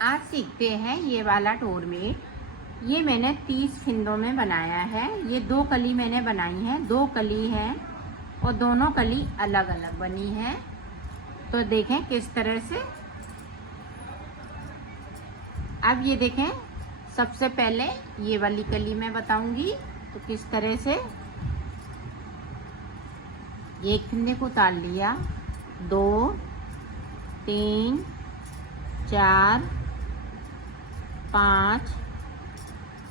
आज सीखते हैं ये वाला डोरमेट। ये मैंने 30 फिंदों में बनाया है। ये 2 कली मैंने बनाई है, 2 कली है और दोनों कली अलग अलग बनी है। तो देखें किस तरह से। अब ये देखें, सबसे पहले ये वाली कली मैं बताऊंगी तो किस तरह से। एक फिंदे को उतार लिया, 2 3 4 5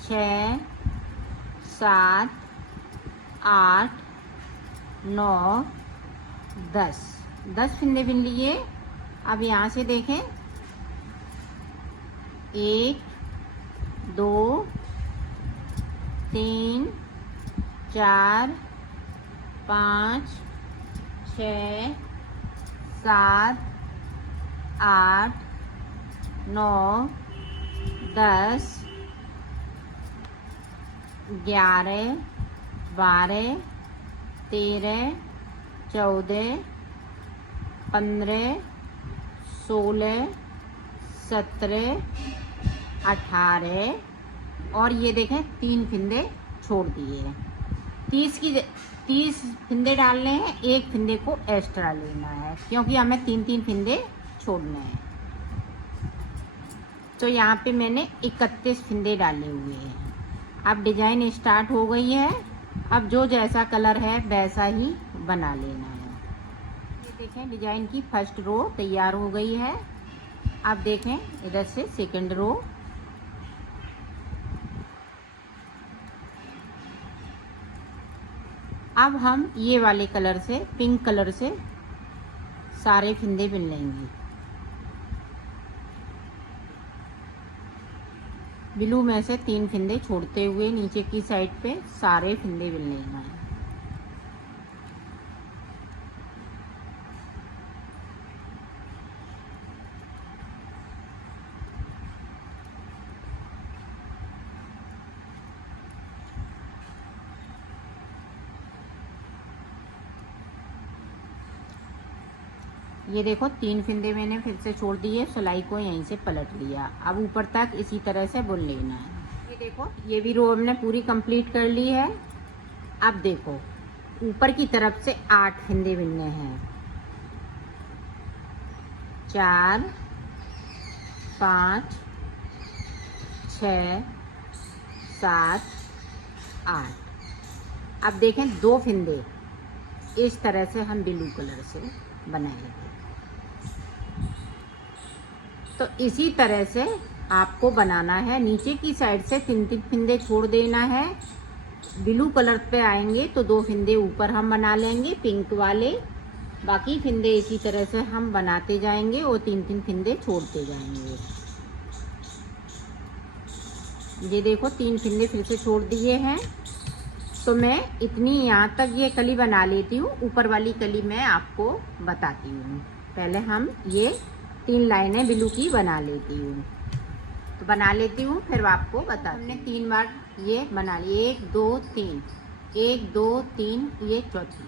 6 7 8 9 10 फिंदे बिन लिए। अब यहाँ से देखें, 1 2 3 4 5 6 7 8 9 10 11 12 13 14 15 16 17 18 और ये देखें 3 फिंदे छोड़ दिए हैं। 30 फिंदे डालने हैं, 1 फिंदे को एक्स्ट्रा लेना है क्योंकि हमें 3 फिंदे छोड़ने हैं। तो यहाँ पे मैंने 31 फिंदे डाले हुए हैं। अब डिजाइन स्टार्ट हो गई है। अब जो जैसा कलर है वैसा ही बना लेना है। ये देखें, डिजाइन की फर्स्ट रो तैयार हो गई है। अब देखें इधर से सेकंड रो। अब हम ये वाले कलर से, पिंक कलर से सारे फिंदे बिन लेंगे। ब्लू में से 3 फिंदे छोड़ते हुए नीचे की साइड पे सारे फिंदे बिन लेना है। ये देखो 3 फिंदे मैंने फिर से छोड़ दिए, सिलाई को यहीं से पलट लिया। अब ऊपर तक इसी तरह से बुन लेना है। ये देखो, ये भी रो हमने पूरी कंप्लीट कर ली है। अब देखो ऊपर की तरफ से 8 फिंदे बिनने हैं। 4 5 6 7 8। अब देखें 2 फिंदे इस तरह से हम ब्लू कलर से बनाएंगे। तो इसी तरह से आपको बनाना है। नीचे की साइड से 3 फिंदे छोड़ देना है। ब्लू कलर पे आएंगे तो 2 फिंदे ऊपर हम बना लेंगे पिंक वाले। बाकी फिंदे इसी तरह से हम बनाते जाएंगे और 3 फिंदे छोड़ते जाएंगे। ये देखो 3 फिंदे फिर से छोड़ दिए हैं। तो मैं इतनी यहाँ तक ये कली बना लेती हूँ। ऊपर वाली कली मैं आपको बताती हूँ। पहले हम ये 3 लाइनें ब्लू की बना लेती हूँ। तो बना लेती हूँ फिर आपको बता। हमने 3 बार ये बना ली, 1 2 3, 1 2 3, ये चौथी।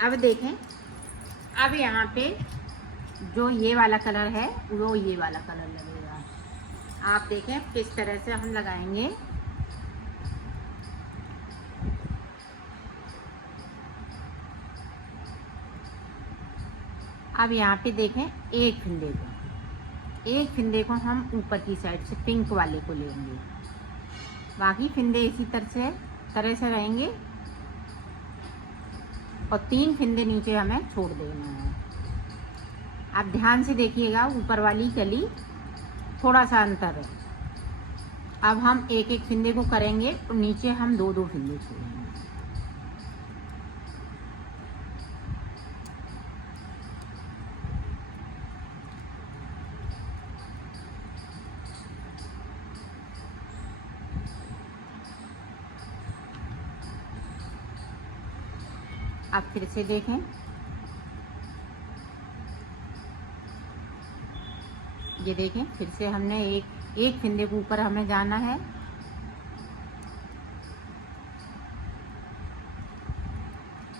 अब देखें, अब यहाँ पे जो ये वाला कलर है वो ये वाला कलर लगेगा। आप देखें किस तरह से हम लगाएंगे। अब यहाँ पे देखें, एक फिंदे को हम ऊपर की साइड से पिंक वाले को लेंगे। बाकी फिंदे इसी तरह से रहेंगे और 3 फिंदे नीचे हमें छोड़ देना है। आप ध्यान से देखिएगा, ऊपर वाली कली थोड़ा सा अंतर है। अब हम 1 फिंदे को करेंगे और नीचे हम 2 फिंदे छोड़ेंगे। अब फिर से देखें, ये देखें फिर से हमने एक फिंदे के ऊपर हमें जाना है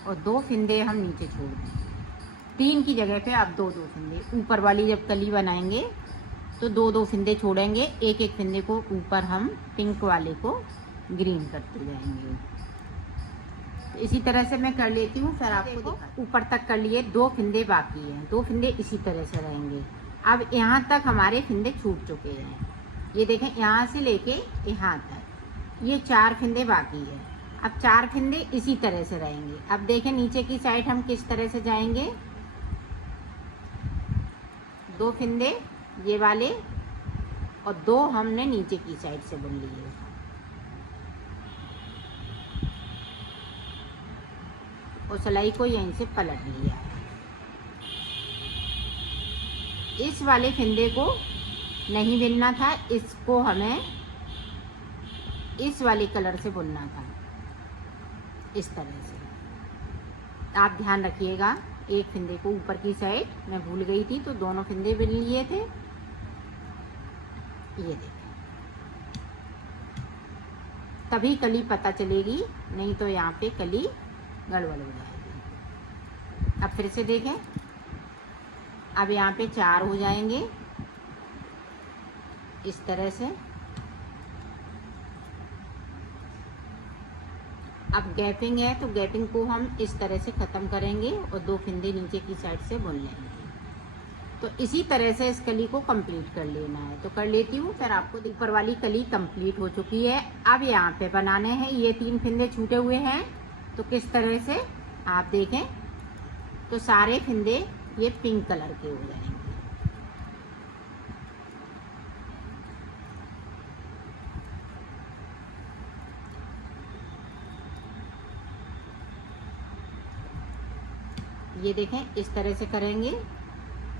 और 2 फिंदे हम नीचे छोड़ दें। 3 की जगह पे आप 2 फिंदे ऊपर वाली जब कली बनाएंगे तो 2-2 फिंदे छोड़ेंगे, एक एक फिंदे को ऊपर हम पिंक वाले को ग्रीन करते जाएंगे। तो इसी तरह से मैं कर लेती हूँ, फिर आपको ऊपर तक कर लिए, 2 फिंदे बाकी हैं, 2 फिंदे इसी तरह से रहेंगे। अब यहाँ तक हमारे फिंदे छूट चुके हैं, ये देखें यहाँ से लेके यहाँ तक ये 4 फिंदे बाकी है। अब 4 फिंदे इसी तरह से रहेंगे। अब देखें नीचे की साइड हम किस तरह से जाएंगे, 2 फिंदे ये वाले और 2 हमने नीचे की साइड से बुन लिए। और सिलाई को यहीं से पलट लिया। इस वाले फिंदे को नहीं बुनना था, इसको हमें इस वाले कलर से बुनना था, इस तरह से। आप ध्यान रखिएगा, एक फिंदे को ऊपर की साइड मैं भूल गई थी, तो दोनों फिंदे बुन लिए थे। ये देखें, तभी कली पता चलेगी, नहीं तो यहाँ पे कली गड़बड़ हो जाएगी। अब फिर से देखें, अब यहाँ पे 4 हो जाएंगे इस तरह से। अब गैपिंग है तो गैपिंग को हम इस तरह से ख़त्म करेंगे और 2 फिंदे नीचे की साइड से बुन लेंगे। तो इसी तरह से इस कली को कंप्लीट कर लेना है। तो कर लेती हूँ, फिर आपको ऊपर वाली कली कंप्लीट हो चुकी है। अब यहाँ पे बनाने हैं, ये 3 फिंदे छूटे हुए हैं, तो किस तरह से आप देखें तो सारे फिंदे ये पिंक कलर के हो जाएंगे। ये देखें, इस तरह से करेंगे।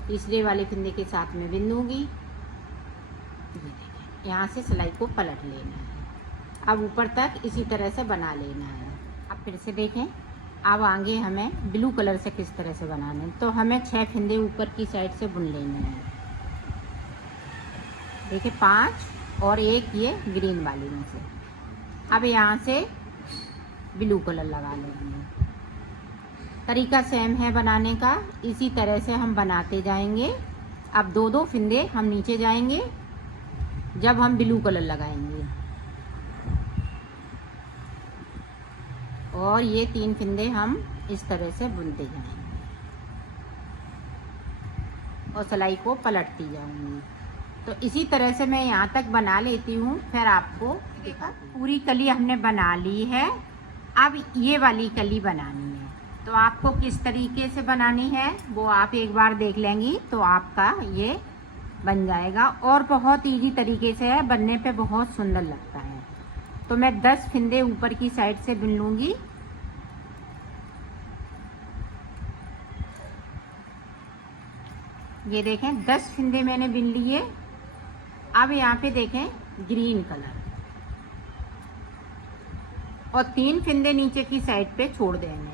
तीसरे वाले फिंदे के साथ में बिन दूंगी। ये देखें, यहाँ से सिलाई को पलट लेना है। अब ऊपर तक इसी तरह से बना लेना है। अब फिर से देखें, अब आगे हमें ब्लू कलर से किस तरह से बनाने, तो हमें 6 फिंदे ऊपर की साइड से बुन लेने हैं। देखिए 5 और 1 ये ग्रीन वाली में से। अब यहाँ से ब्लू कलर लगा लेंगे। तरीका सेम है बनाने का, इसी तरह से हम बनाते जाएंगे। अब 2-2 फिंदे हम नीचे जाएंगे जब हम ब्लू कलर लगाएंगे, और ये 3 फिंदे हम इस तरह से बुनते जाएंगे और सिलाई को पलटती जाऊंगी। तो इसी तरह से मैं यहाँ तक बना लेती हूँ, फिर आपको देखा। पूरी कली हमने बना ली है। अब ये वाली कली बनानी है, तो आपको किस तरीके से बनानी है वो आप एक बार देख लेंगी तो आपका ये बन जाएगा। और बहुत इजी तरीके से है, बनने पे बहुत सुंदर लगता है। तो मैं 10 फिंदे ऊपर की साइड से बुन लूँगी। ये देखें 10 फिंदे मैंने बुन लिए। अब यहाँ पे देखें ग्रीन कलर, और 3 फिंदे नीचे की साइड पे छोड़ देने हैं।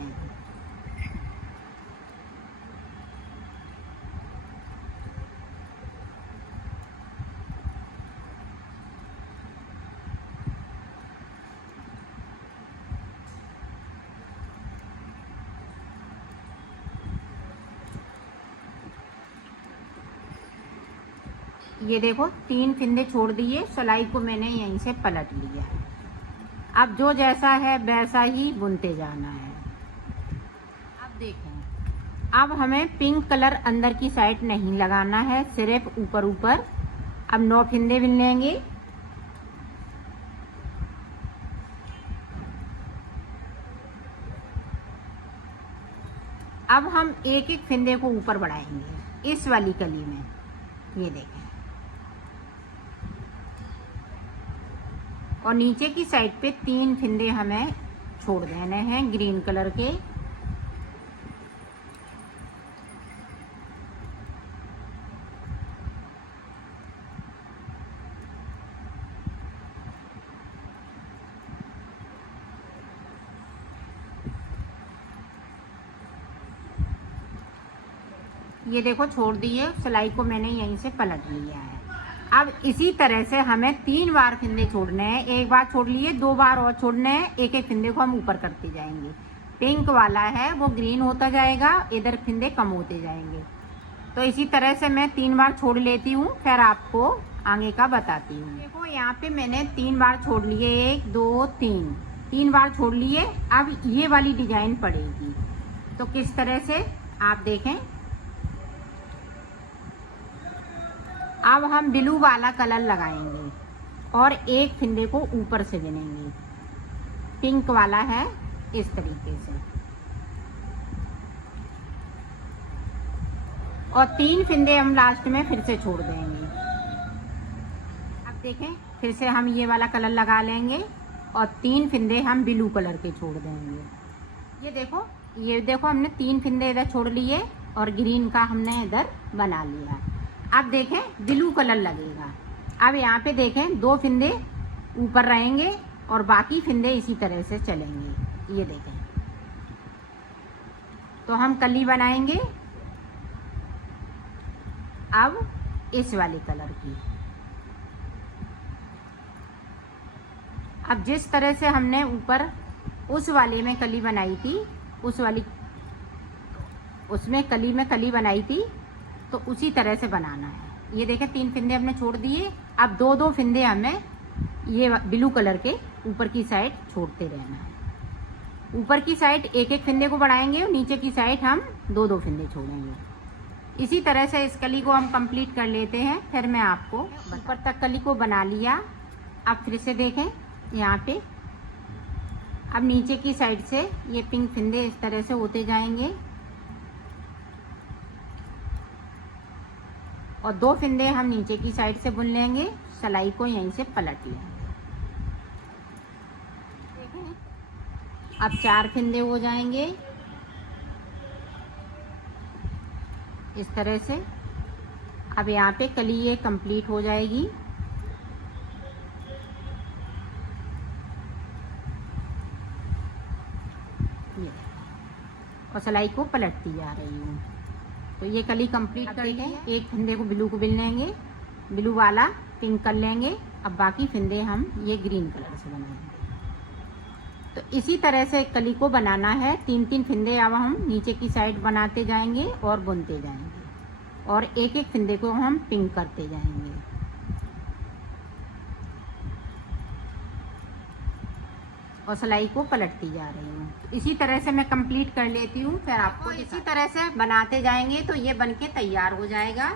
ये देखो 3 फिंदे छोड़ दिए, सिलाई को मैंने यहीं से पलट लिया है। अब जो जैसा है वैसा ही बुनते जाना है। अब देखें, अब हमें पिंक कलर अंदर की साइड नहीं लगाना है, सिर्फ ऊपर ऊपर। अब 9 फिंदे बुन लेंगे। अब हम एक एक फिंदे को ऊपर बढ़ाएंगे इस वाली कली में। ये देखें, और नीचे की साइड पे 3 फिंदे हमें छोड़ देने हैं ग्रीन कलर के। ये देखो छोड़ दिए, सिलाई को मैंने यहीं से पलट लिया है। अब इसी तरह से हमें 3 बार फिंदे छोड़ने हैं। एक बार छोड़ लिए, 2 बार और छोड़ने हैं। एक एक फिंदे को हम ऊपर करते जाएंगे। पिंक वाला है वो ग्रीन होता जाएगा, इधर फिंदे कम होते जाएंगे। तो तो इसी तरह से मैं 3 बार छोड़ लेती हूँ, फिर आपको आगे का बताती हूँ। देखो यहाँ पे मैंने 3 बार छोड़ लिए, 1 2 3 बार छोड़ लिए। अब ये वाली डिजाइन पड़ेगी, तो किस तरह से आप देखें। अब हम ब्लू वाला कलर लगाएंगे और एक फिंदे को ऊपर से बुनेंगे। पिंक वाला है इस तरीके से, और 3 फिंदे हम लास्ट में फिर से छोड़ देंगे। अब देखें, फिर से हम ये वाला कलर लगा लेंगे और 3 फिंदे हम ब्लू कलर के छोड़ देंगे। ये देखो हमने 3 फिंदे इधर छोड़ लिए और ग्रीन का हमने इधर बना लिया। अब देखें ब्लू कलर लगेगा। अब यहाँ पे देखें 2 फिंदे ऊपर रहेंगे और बाकी फिंदे इसी तरह से चलेंगे। ये देखें, तो हम कली बनाएंगे अब इस वाले कलर की। अब जिस तरह से हमने ऊपर उस वाले में कली बनाई थी, उसमें कली में कली बनाई थी, तो उसी तरह से बनाना है। ये देखें 3 फिंदे हमने छोड़ दिए। अब 2 फिंदे हमें ये ब्लू कलर के ऊपर की साइड छोड़ते रहना है। ऊपर की साइड एक फिंदे को बढ़ाएंगे और नीचे की साइड हम 2 फिंदे छोड़ेंगे। इसी तरह से इस कली को हम कंप्लीट कर लेते हैं। फिर मैं आपको ऊपर तक कली को बना लिया। अब फिर से देखें यहाँ पे, अब नीचे की साइड से ये पिंक फिंदे इस तरह से होते जाएंगे और 2 फिंदे हम नीचे की साइड से बुन लेंगे। सिलाई को यहीं से पलट लेंगे। देखें अब 4 फिंदे हो जाएंगे इस तरह से। अब यहाँ पे कली ये कंप्लीट हो जाएगी। ये और सिलाई को पलटती जा रही हूँ। तो ये कली कंप्लीट कर लें। एक फिंदे को ब्लू को बिल लेंगे, ब्लू वाला पिंक कर लेंगे। अब बाकी फिंदे हम ये ग्रीन कलर से बनाएंगे। तो इसी तरह से कली को बनाना है। 3 फिंदे अब हम नीचे की साइड बनाते जाएंगे और बुनते जाएंगे और एक फिंदे को हम पिंक करते जाएंगे। और सिलाई को पलटती जा रही हूँ। इसी तरह से मैं कंप्लीट कर लेती हूँ, फिर आपको इसी तरह से बनाते जाएंगे तो ये बनके तैयार हो जाएगा।